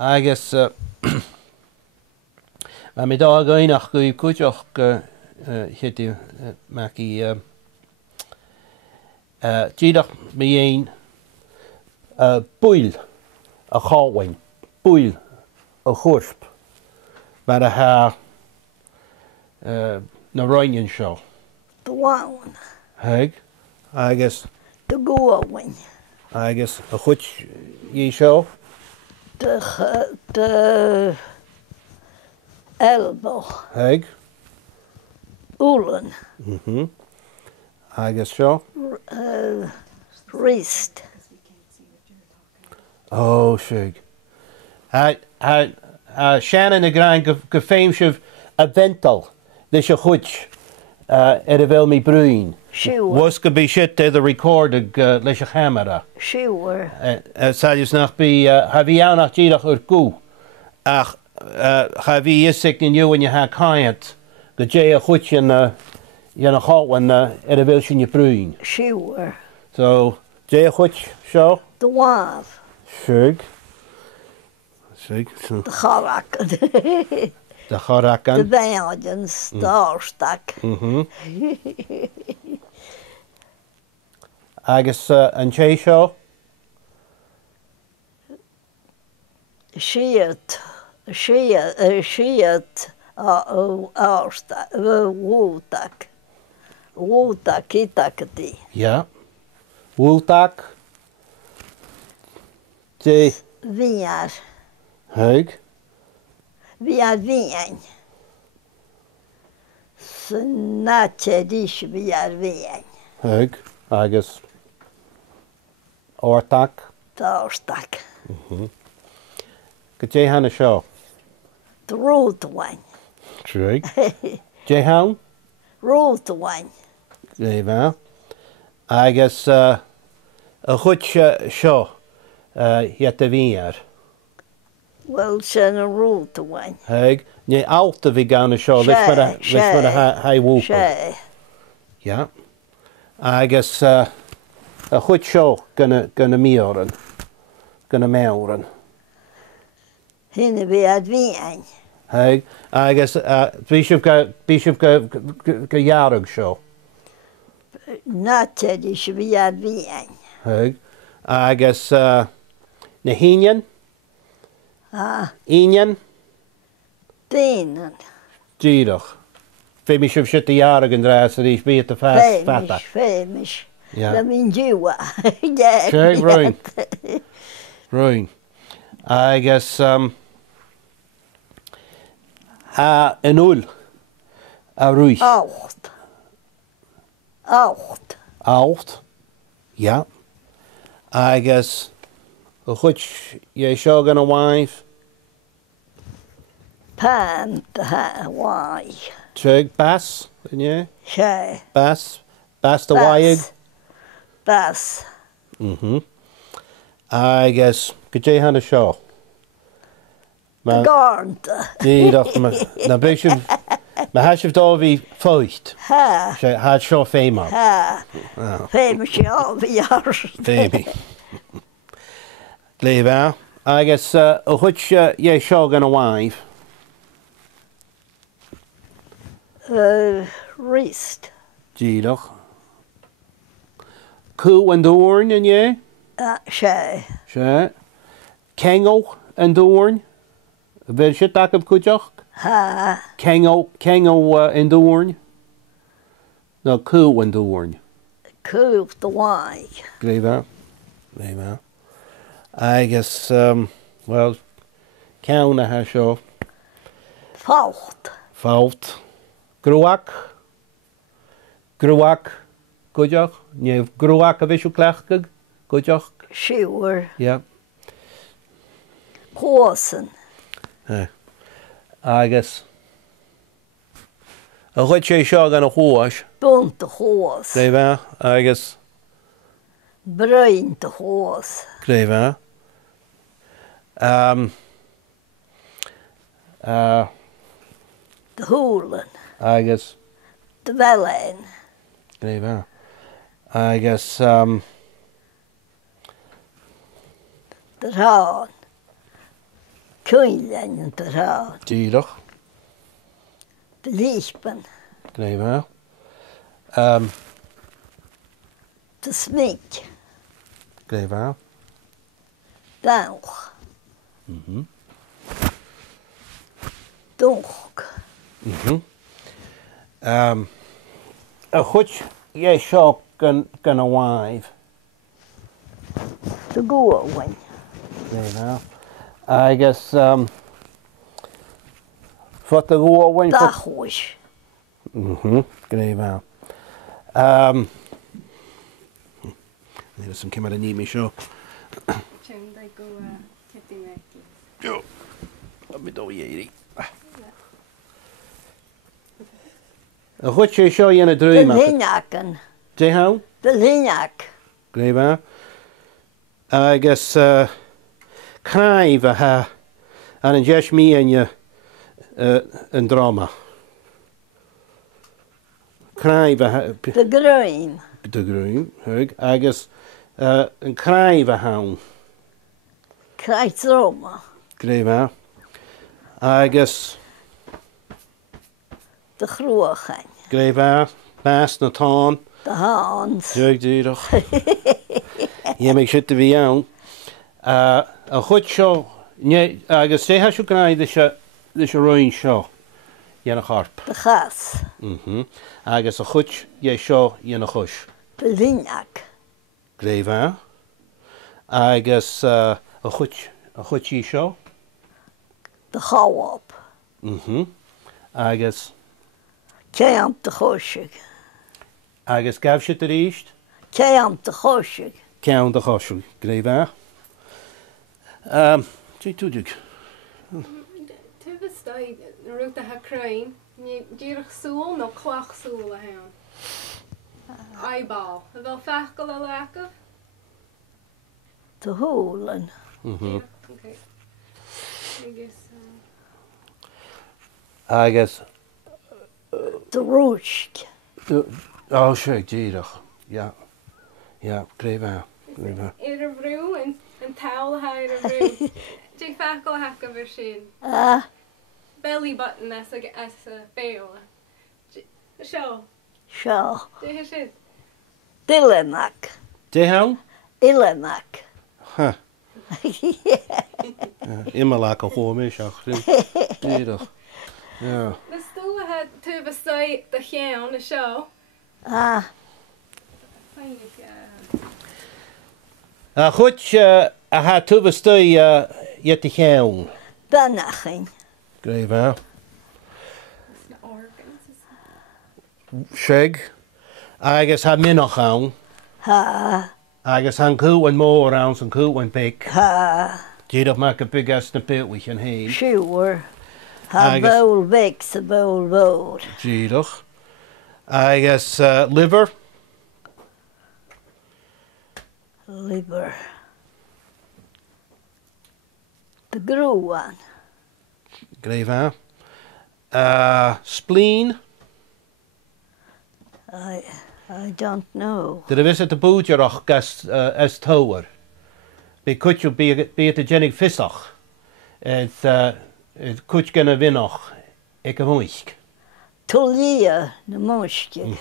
agus mi dá gainach go cúteach Ceitidh Maggie díadach mi éon buil a cháhain, buil a chusp mar a ha na roinin seo. Dháin. Heag, agus De ggóhain. agus a chuit dhí seo. De elbow. Heag. Ulan. Agus seo. Wrist. Oh, sig. Shannon a gran go féim sibh a vental leis a chuit ar a bhfuil mi brúin. Siúr. Was go bí siit the record leis a chamera. Siúr. Sáidir nach bí ha bhí annach díadach ar gú ach ha bhí isig in you in ha caiint go dé a chuit dhéanna cháhain ar a bhfuil sin brúin. Siúr. So, dé a chuit seo? Dháin. Sig. Sig. De characan. De characan. De bhéidean stáirsteach. Agus an té seo? Siad áirsteach, bhúteach. Bhúteach ítachtaí. Ja. Bhúteach. Dé. Bhíar. Heag. Bhíar bhíain. San náte rís bhíar bhíain. Heag. Agus árteach. Táirsteach. Go dé hanna seo? De róthain. Trig. Dé han? Róthain. Dé bhe. Agus a chuit seo hiat a bhíar. Well, sin a róthain. Heag. Né alta bhí gan seo leis mar a haithhúpa. Sé. Ja. Agus a chuit seo gana míoran, gana méoran. Hine bhíar bhíain. Heag. Agus bhí sibh go dhearag seo. Náte rís bhíar bhíain. Heag. Agus na híinean? Ínean? Déanaan. Díadach. Fé mi sibh siit a dhearag an drás a rís bí a feta. Féimis. Ja. Le mín dúa. Sé, roin. Roin. Agus an úl a rúis. Ácht. Ácht. Ácht. Ja. Agus a chuit é seo gan a bhaimh. Pán de háhaid. Trig bass, inné? Sé. Bass. Bass de bhaig. Bass. Agus go dé hanna seo? Gárnta. Díadach na bé sibh ma ha sibh dá bhí fóicht. Ha. Sé had seo féimá. Ha. Féimis sé á bhíar. Féimi. Lé bhe. Agus a chuit é seo gan a bhaimh. Wrist. Díadach. Cú an dúrn inné? Sé. Sé. Cengó an dúrn? Bhfuil siad agam cúteach? Ha. Cengó an dúrn? No, cú an dúrn. Cúch de bhaig. Lé bhe. Lé bhe. Agus, well, ceanna ha seo. Fácht. Fáilt. Grúach. Grúach. Gúteach. Níomh grúach a bhísú cleachcag. Gúteach. Siúr. Ja. Hósan. Agus a chuid sé seo gan a chuais. Bunta hós. Lé bhe. Agus Brainta hós. lé bhe. De húlan. Agus De bhelein. lé bhe. Agus De rán. Ailein yn dy rhaid. Díadach. Dy líspan. Gréibh. Dy smig. Gréibh. Dawch. Mhm. Dwch. Mhm. A chuit é seo gan a bhaimh. Dy gwain. Gréibh. Agus fut a ghuahain. Dachwys. Mhm. Gréibh. Níl sem cimar a níimi seo. Чем дай go Kitty Maggie. Jo. Mi dó dhéirí. A chuit sé seo dhéana Dy drúime. líneacan. Dé hán? Dy líneac. Gréibh. Agus craibh a ha an deis mí an drama. Craibh a ha Dy grwyn. de grún, hug, agus an craibh a hán. Craith Roma. Gréibh. Agus Dy chrwchain. gréibh bás na tán. Dy hans. Dúig díadach. Ie meg sitte bhí ann. A chuid seo, agus sé heisiú gnáid de se roiin seo dhéana charp. Dy chas. Agus a chuid é seo dhéana chuis. Dy líneac. Gréibh. Agus a chuid í seo. Dy chawab. Agus Ceam dy chwysig. gabh si a ríist. Ceam dy chwysig. Ceann de choisiú. Gréibh. Tí túidig. Tuvis dai rút a ha crain. Ní dúrach súl nó clach súl a hen. Eyeball. A bhil fechgal a lacah? Dy húlan. Okay. Agus Dy rwysg. á sé díadach. Ja. Ja, gréibh. Gréibh. Ir a brú an towel ha ir a brú. Dí fechgal a haca bhir sin. Belly button as a béla. Seo. Seo. Dí sin. Dilenac. Dé hán? Ilenac. Ha. Immer le go chóméis seach. Díadach. Ja. Na stúla ha tuvis dai de chean a seo. A chuid a ha tubastí iad a cheann. Danaching. Gréibh. Na organs. Seig. Agus ha minach ann. Ha. Agus han cúhain mór ann san cúhain pic. Ha. Díadach me go bigas na bitwich an hain. Siwr. Ha Agus- bwl fig sa bwl fawr. Díadach. Agus liver. Liver. Dy grwan. Gréibh. Spleen. I don't know. Dyna fes at y bwydioch as tywr. Be cwtio be at y genig ffisach. Cwt gen y finoch ag y mwysk. Tulia na mwysgig.